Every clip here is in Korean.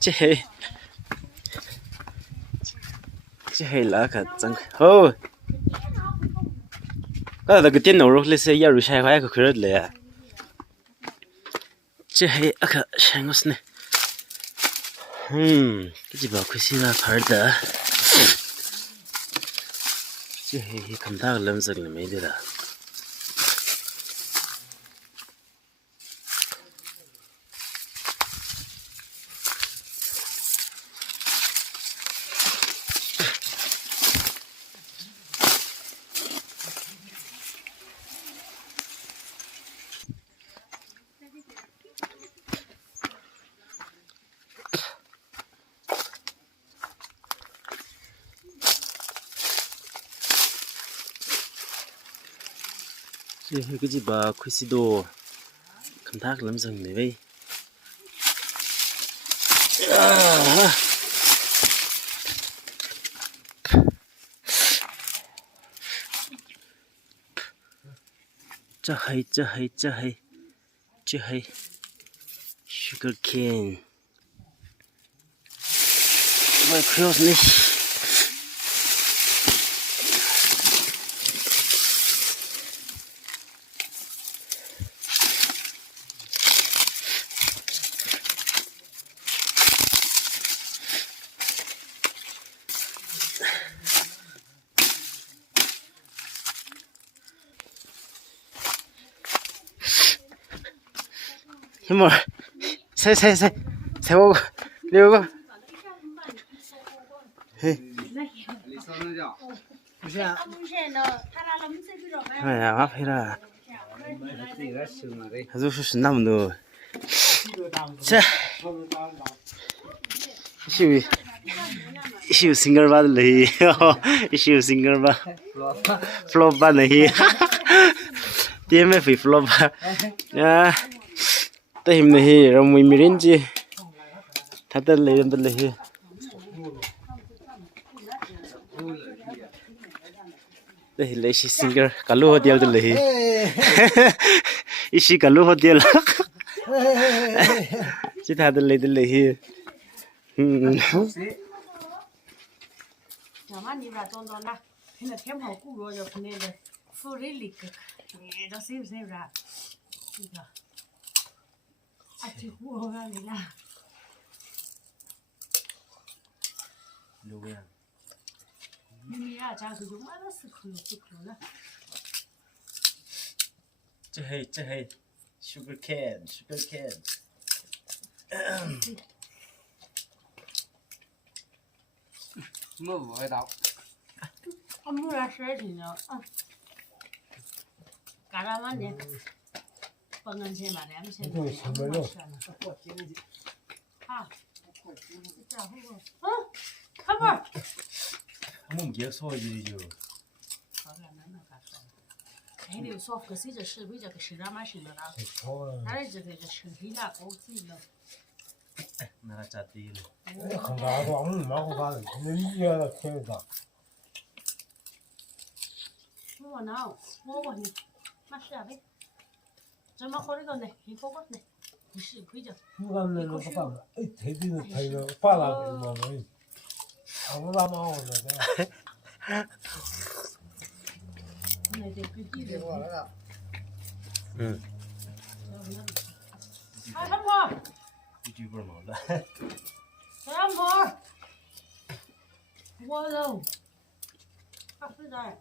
这黑拉可真好。那个电脑肉那些要入下来个可热了。这黑啊可香个是呢。这几把可惜了牌的。这黑看他个冷色里没得了。cái gì bà khuy xí đồ không thác lắm rừng này vậy cha hay sugar cane vậy khuya này 힘을 세 오고 내오고 야 앞에라 아주 신나무도 자 issue singer बाद नहीं issue singer बाद फ्लॉप बाद नहीं ये में भी फ्लॉप तो हम नहीं रमुई मिरिन जी थातर ले रंदर ले तो हिले इसी सिंगर कालू हो दिया तो ले इसी कालू हो दिया जी थातर ले Jamani ratonda na hina tempo kulo yo kunele furili ka ni da sim ra ida ati huo ga ni la 누구야 ni ya ja su ma da su ku la这黑 sugar cane没味道。木啦水挺的啊，嘎达嘛呢，不能钱嘛，咱们现在啊，这样好不？看不？ 몸 계속 이요还有说可是这是为这个是让嘛是了啦，那这个是黑啦，高级了。 나가 짜띠 건강하고 아무 말고 가는 이해가 되다. 뭐 나오, 뭐 거니, 맛이야 배. 저마 거리겠네, 이거겠네. 무시 그죠? 휴가는 거 봐. 이 대비는 타이로 빨아 이거는 아무나 마오네. 네, 네, 그게 와라. 응. 아, 한 번. 유튜브로 나온다 한 번. 뭐요? 아프다.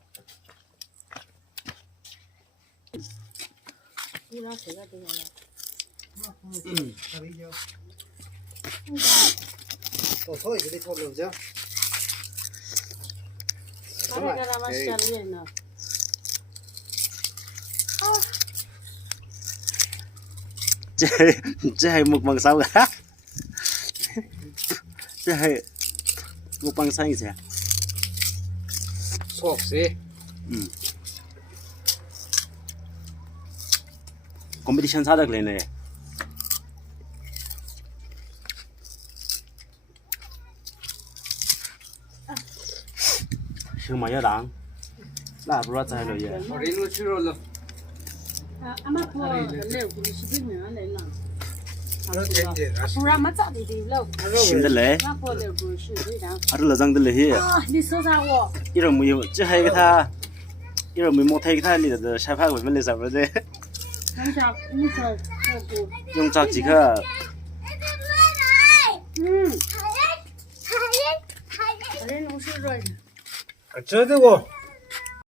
이라 제가 되냐? 또 소리 그리 쳐보자. 가라가라 맛있게 나. chứ hay một bằng sau cả chứ hay một bằng xanh gì à 수업 씨. competition sao được lên này sư mà giờ đáng là bữa trái rồi vậy 어린이 치료로. 아마 뭐 내일 우리 집에 면 내일 那天天啊，不然没早点的了。新的嘞，那过了不是这样。啊这老张的嘞，啊，你说啥我？一人没有，这还有个他，一人没摸他一个他里的沙发外面的什么的，你想你说这不？用着几个，反正弄是热的。这的我。